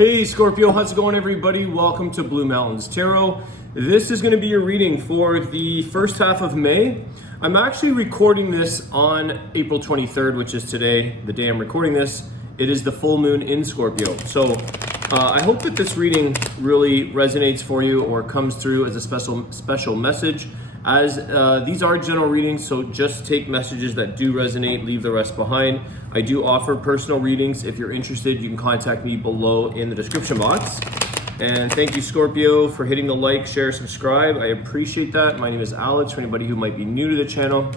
Hey Scorpio, how's it going everybody? Welcome to Blue Mountains Tarot. This is going to be your reading for the first half of May. I'm actually recording this on April 23rd, which is today, the day I'm recording this. It is the full moon in Scorpio. So I hope that this reading really resonates for you or comes through as a special message. As these are general readings, so just take messages that do resonate, leave the rest behind. I do offer personal readings. If you're interested, you can contact me below in the description box. And thank you, Scorpio, for hitting the like, share, subscribe. I appreciate that. My name is Alex, for anybody who might be new to the channel.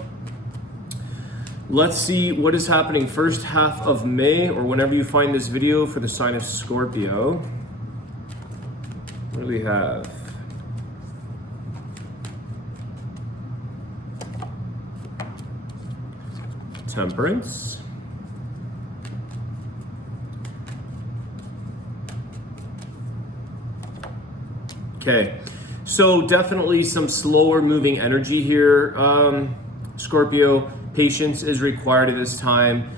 Let's see what is happening first half of May, or whenever you find this video, for the sign of Scorpio. What do we have? Temperance. Okay, so definitely some slower moving energy here, Scorpio. Patience is required at this time.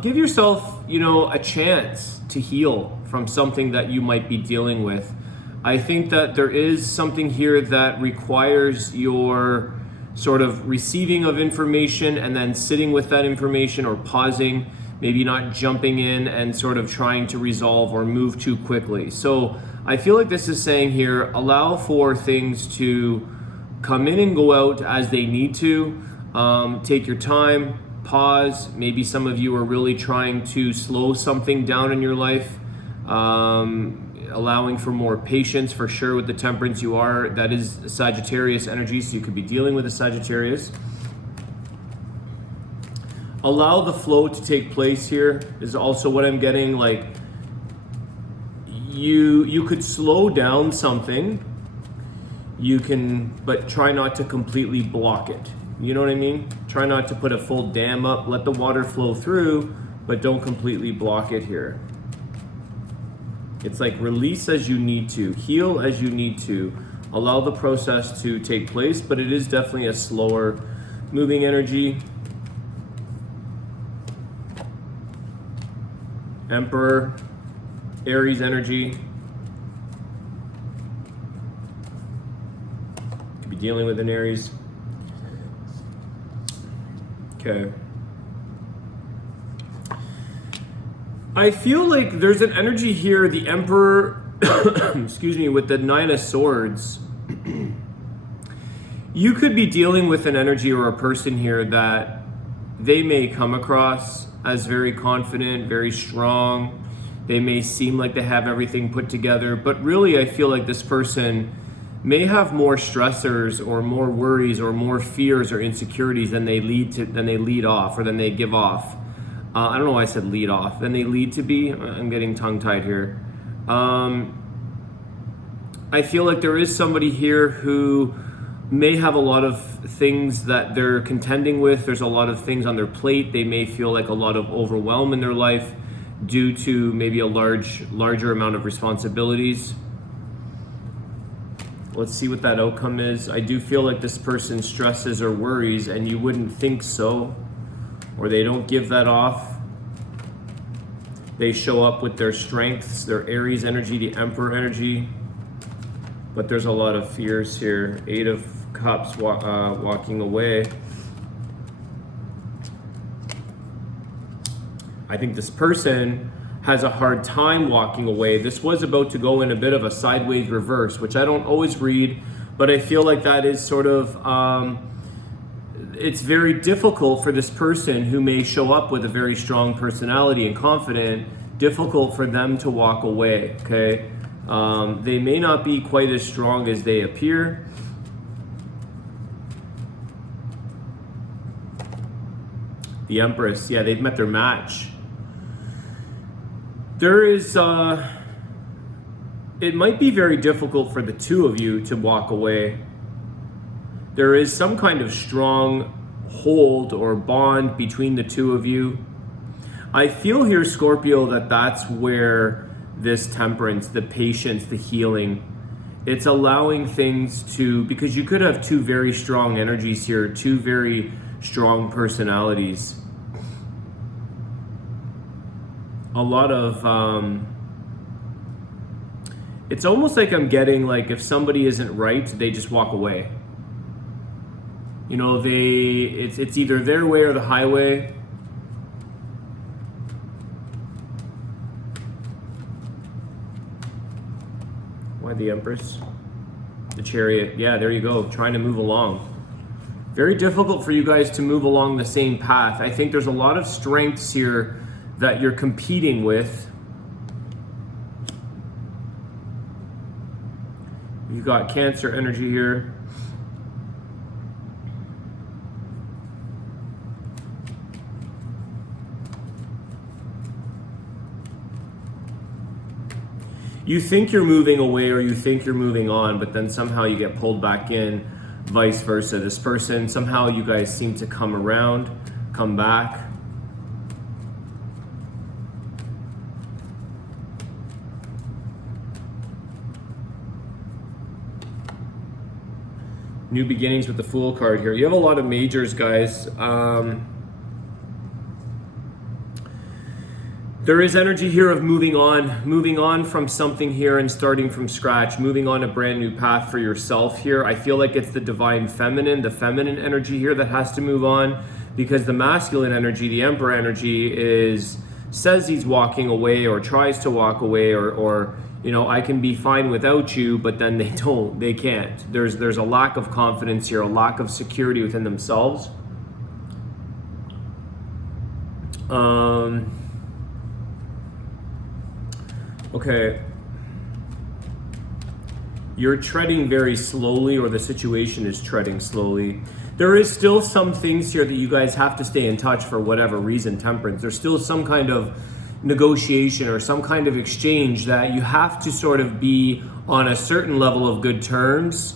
Give yourself, a chance to heal from something that you might be dealing with. I think that there is something here that requires your sort of receiving of information and then sitting with that information, or pausing, maybe not jumping in and sort of trying to resolve or move too quickly. So I feel like this is saying here, allow for things to come in and go out as they need to. Take your time, pause. Maybe some of you are really trying to slow something down in your life. Allowing for more patience, for sure. With the Temperance, that is Sagittarius energy, so you could be dealing with a Sagittarius. Allow the flow to take place here is also what I'm getting. Like, you could slow down something, but try not to completely block it. You know what I mean? Try not to put a full dam up. Let the water flow through, but don't completely block it here. It's like release as you need to, heal as you need to, allow the process to take place, but it is definitely a slower moving energy. Emperor, Aries energy. Could be dealing with an Aries. Okay. I feel like there's an energy here, the Emperor, excuse me, with the Nine of Swords. You could be dealing with an energy or a person here that they may come across as very confident, very strong. They may seem like they have everything put together, but really I feel like this person may have more stressors or more worries or more fears or insecurities than they lead off, or than they give off. I don't know why I said lead off. Than they lead to be. I'm getting tongue-tied here. I feel like there is somebody here who may have a lot of things that they're contending with. There's a lot of things on their plate. They may feel like a lot of overwhelm in their life due to maybe a larger amount of responsibilities. Let's see what that outcome is. I do feel like this person stresses or worries, and you wouldn't think so, or they don't give that off. They show up with their strengths, their Aries energy, the Emperor energy, but there's a lot of fears here. Eight of Cups, walking away. I think this person has a hard time walking away. This was about to go in a bit of a sideways reverse, which I don't always read, but I feel like that is sort of, it's very difficult for this person who may show up with a very strong personality and confident, difficult for them to walk away, okay? They may not be quite as strong as they appear. The Empress, yeah, they've met their match. There is, it might be very difficult for the two of you to walk away. There is some kind of strong hold or bond between the two of you. I feel here, Scorpio, that that's where this Temperance, the patience, the healing, it's allowing things to, because you could have two very strong energies here, two very strong personalities. A lot of It's almost like I'm getting like if somebody isn't right, they just walk away. You know, it's either their way or the highway. Why the Empress? The Chariot. Yeah, there you go. Trying to move along. Very difficult for you guys to move along the same path. I think there's a lot of strengths here that you're competing with. You've got Cancer energy here. You think you're moving away or you think you're moving on, but then somehow you get pulled back in, vice versa. This person, somehow you guys seem to come around, come back. New beginnings with the Fool card here. You have a lot of majors, guys. There is energy here of moving on from something here and starting from scratch, moving on a brand new path for yourself here. I feel like it's the divine feminine, the feminine energy here that has to move on, because the masculine energy, the Emperor energy, says he's walking away or tries to walk away, or you know, I can be fine without you, but then they can't. There's a lack of confidence here, a lack of security within themselves. Okay. You're treading very slowly, or the situation is treading slowly. There is still some things here that you guys have to stay in touch for whatever reason, Temperance. There's still some kind of negotiation or some kind of exchange that you have to sort of be on a certain level of good terms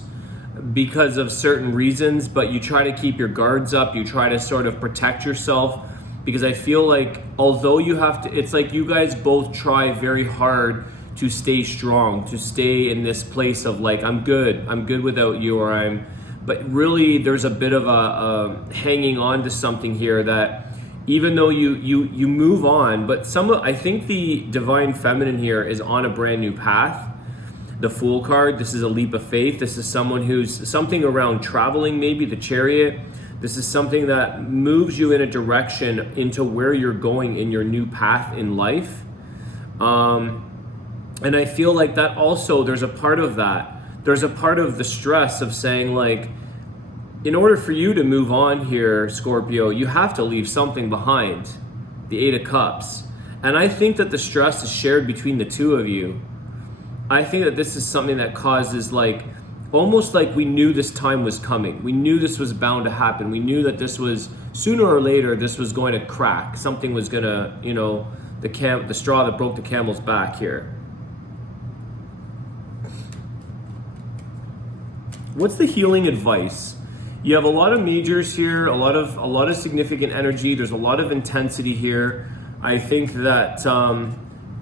because of certain reasons, but you try to keep your guards up, you try to sort of protect yourself, because I feel like although you have to, it's like you guys both try very hard to stay strong, to stay in this place of like, I'm good without you, but really there's a bit of a hanging on to something here that even though you move on, but I think the divine feminine here is on a brand new path. The Fool card, this is a leap of faith. This is someone who's something around traveling, maybe the Chariot. This is something that moves you in a direction into where you're going in your new path in life. And I feel like that also, there's a part of that. There's a part of the stress of saying like, in order for you to move on here, Scorpio, you have to leave something behind, the Eight of Cups. And I think that the stress is shared between the two of you. I think that this is something that causes like, almost like we knew this time was coming. We knew this was bound to happen. We knew that this was, sooner or later, this was going to crack. Something was gonna, you know, the straw that broke the camel's back here. What's the healing advice? You have a lot of majors here, a lot of significant energy. There's a lot of intensity here. I think that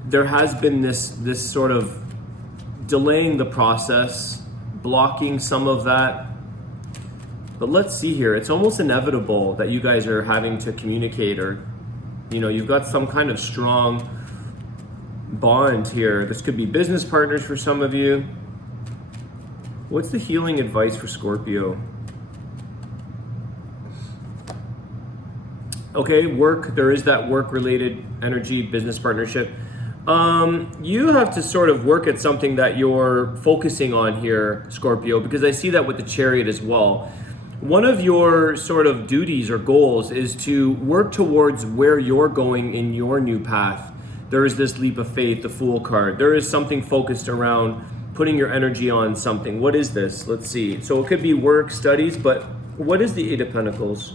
there has been this sort of delaying the process, blocking some of that. But let's see here. It's almost inevitable that you guys are having to communicate, or you know, you've got some kind of strong bond here. This could be business partners for some of you. What's the healing advice for Scorpio? Okay, work, there is that work-related energy, business partnership. You have to sort of work at something that you're focusing on here, Scorpio, because I see that with the Chariot as well. One of your sort of duties or goals is to work towards where you're going in your new path. There is this leap of faith, the Fool card. There is something focused around putting your energy on something. What is this? Let's see. So it could be work, studies, but what is the Eight of Pentacles?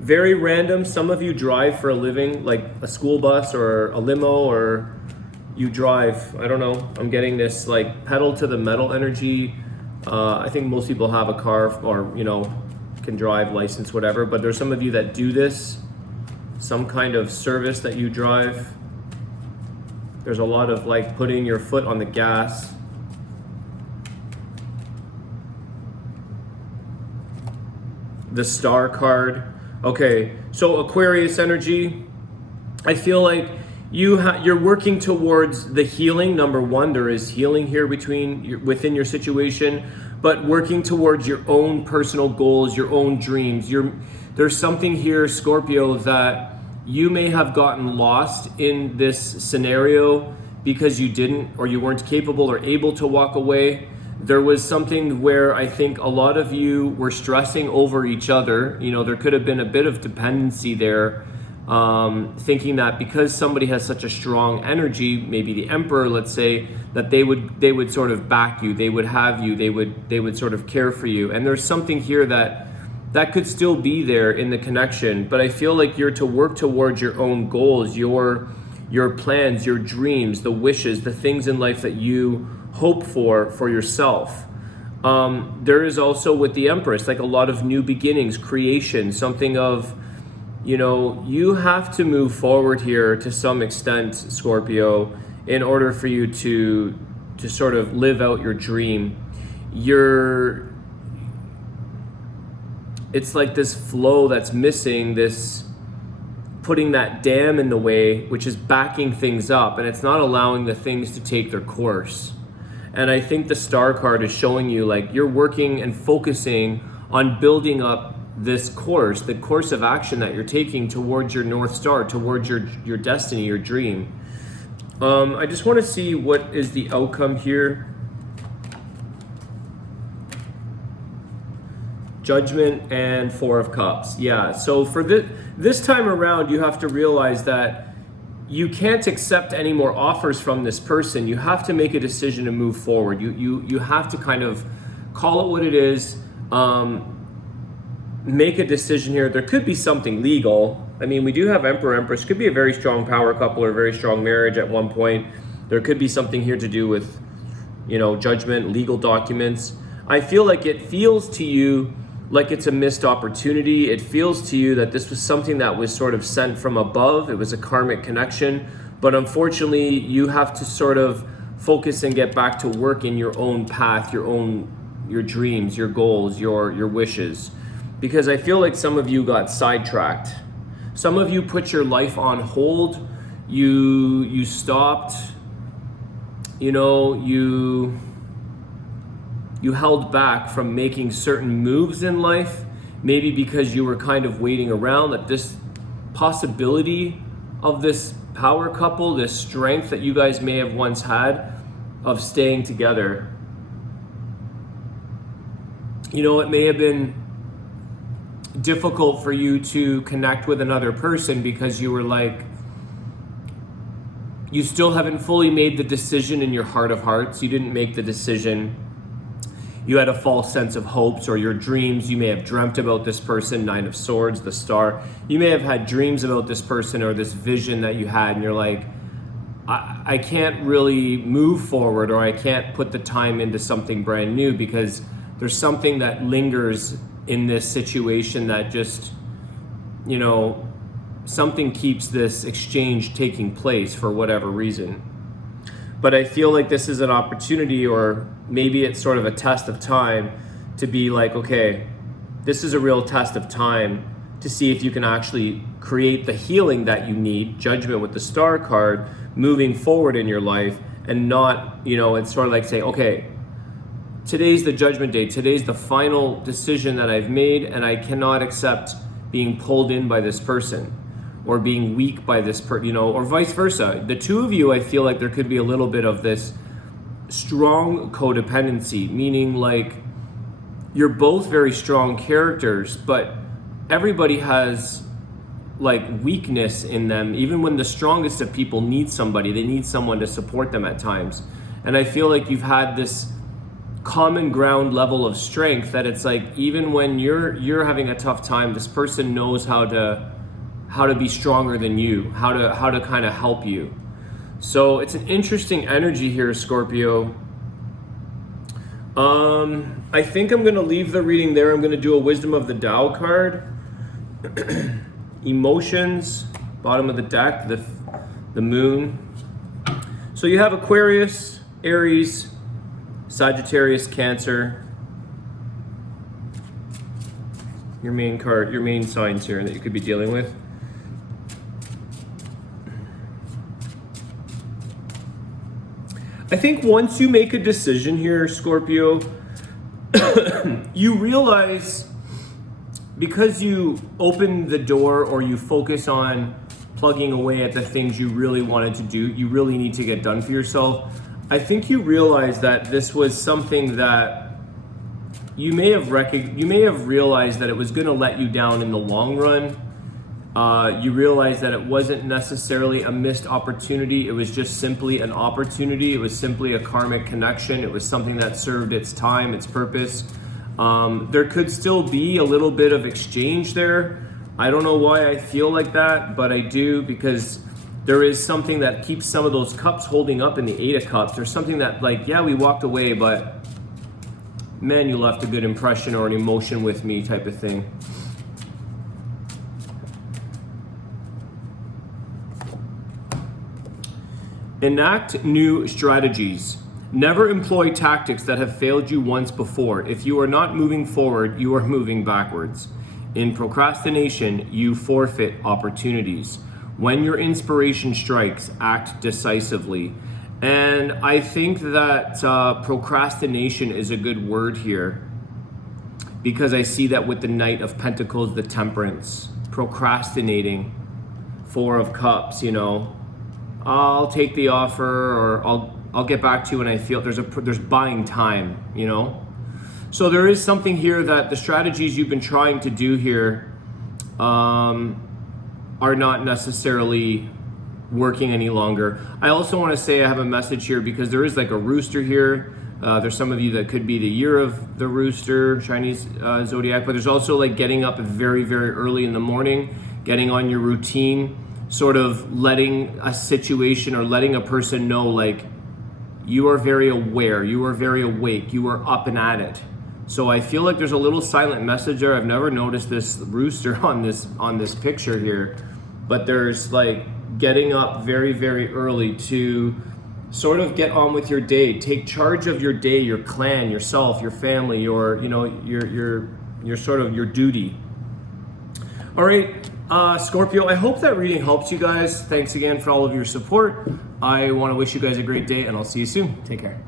Very random. Some of you drive for a living, like a school bus or a limo, or you drive, I don't know. I'm getting this like pedal to the metal energy. I think most people have a car or, you know, can drive, license, whatever, but there's some of you that do this, some kind of service that you drive. There's a lot of like putting your foot on the gas. The Star card. Okay, so Aquarius energy, I feel like you're working towards the healing. Number one, there is healing here within your situation, but working towards your own personal goals, your own dreams. There's something here, Scorpio, that you may have gotten lost in this scenario because you didn't, or you weren't capable or able to walk away. There was something where I think a lot of you were stressing over each other. You know, there could have been a bit of dependency there, thinking that because somebody has such a strong energy, maybe the Emperor, let's say, that they would sort of back you, they would have you, they would sort of care for you. And there's something here that could still be there in the connection, but I feel like you're to work towards your own goals, your plans, your dreams, the wishes, the things in life that you hope for yourself. There is also with the Empress, like a lot of new beginnings, creation, something of, you know, you have to move forward here to some extent, Scorpio, in order for you to sort of live out your dream. It's like this flow that's missing, this putting that dam in the way, which is backing things up, and it's not allowing the things to take their course. And I think the Star card is showing you like you're working and focusing on building up this course, the course of action that you're taking towards your North Star, towards your destiny, your dream. I just want to see what is the outcome here. Judgment and Four of Cups. Yeah, so for this time around, you have to realize that you can't accept any more offers from this person. You have to make a decision to move forward. You have to kind of call it what it is, make a decision here. There could be something legal. I mean, we do have Emperor, Empress. Could be a very strong power couple or a very strong marriage at one point. There could be something here to do with, you know, judgment, legal documents. I feel like it feels to you like it's a missed opportunity. It feels to you that this was something that was sort of sent from above. It was a karmic connection, but unfortunately you have to sort of focus and get back to work in your own path, your dreams, your goals, your wishes. Because I feel like some of you got sidetracked. Some of you put your life on hold. You stopped, you know, you held back from making certain moves in life, maybe because you were kind of waiting around that this possibility of this power couple, this strength that you guys may have once had of staying together. You know, it may have been difficult for you to connect with another person because you were like, you still haven't fully made the decision in your heart of hearts. You didn't make the decision. You had a false sense of hopes or your dreams. You may have dreamt about this person, Nine of Swords, the Star. You may have had dreams about this person or this vision that you had, and you're like, I can't really move forward, or I can't put the time into something brand new because there's something that lingers in this situation that just, you know, something keeps this exchange taking place for whatever reason. But I feel like this is an opportunity, or maybe it's sort of a test of time to be like, okay, this is a real test of time to see if you can actually create the healing that you need, Judgment with the Star card, moving forward in your life, and not, you know, it's sort of like say, okay, today's the judgment day. Today's the final decision that I've made, and I cannot accept being pulled in by this person or being weak by this person, you know, or vice versa. The two of you, I feel like there could be a little bit of this strong codependency, meaning like you're both very strong characters, but everybody has like weakness in them. Even when the strongest of people need somebody, they need someone to support them at times. And I feel like you've had this common ground level of strength that it's like, even when you're having a tough time, this person knows how to be stronger than you, how to kind of help you. So it's an interesting energy here, Scorpio. I think I'm going to leave the reading there. I'm going to do a Wisdom of the Tao card. Emotions, bottom of the deck, the moon. So you have Aquarius, Aries, Sagittarius, Cancer. Your main signs here that you could be dealing with. I think once you make a decision here, Scorpio, you realize, because you open the door or you focus on plugging away at the things you really wanted to do, you really need to get done for yourself. I think you realize that this was something that you may have realized that it was going to let you down in the long run. You realize that it wasn't necessarily a missed opportunity. It was just simply an opportunity. It was simply a karmic connection. It was something that served its time, its purpose. There could still be a little bit of exchange there. I don't know why I feel like that, but I do, because there is something that keeps some of those cups holding up in the 8 of Cups. There's something that, like, yeah, we walked away, but man, you left a good impression or an emotion with me type of thing. Enact new strategies. Never employ tactics that have failed you once before. If you are not moving forward, you are moving backwards. In procrastination, you forfeit opportunities. When your inspiration strikes, act decisively. And I think that procrastination is a good word here, because I see that with the Knight of Pentacles, the Temperance, procrastinating, 4 of Cups, you know. I'll take the offer, or I'll get back to you when I feel there's buying time, you know. So there is something here that the strategies you've been trying to do here are not necessarily working any longer. I also want to say I have a message here, because there is like a rooster here. There's some of you that could be the year of the rooster, Chinese zodiac, but there's also like getting up very, very early in the morning, getting on your routine, sort of letting a situation or letting a person know, like, you are very aware, you are very awake, you are up and at it. So I feel like there's a little silent message there. I've never noticed this rooster on this picture here, but there's like getting up very, very early to sort of get on with your day, take charge of your day, your clan, yourself, your family, your, you know, your sort of your duty. All right, Scorpio, I hope that reading helps you guys. Thanks again for all of your support. I want to wish you guys a great day, and I'll see you soon. Take care.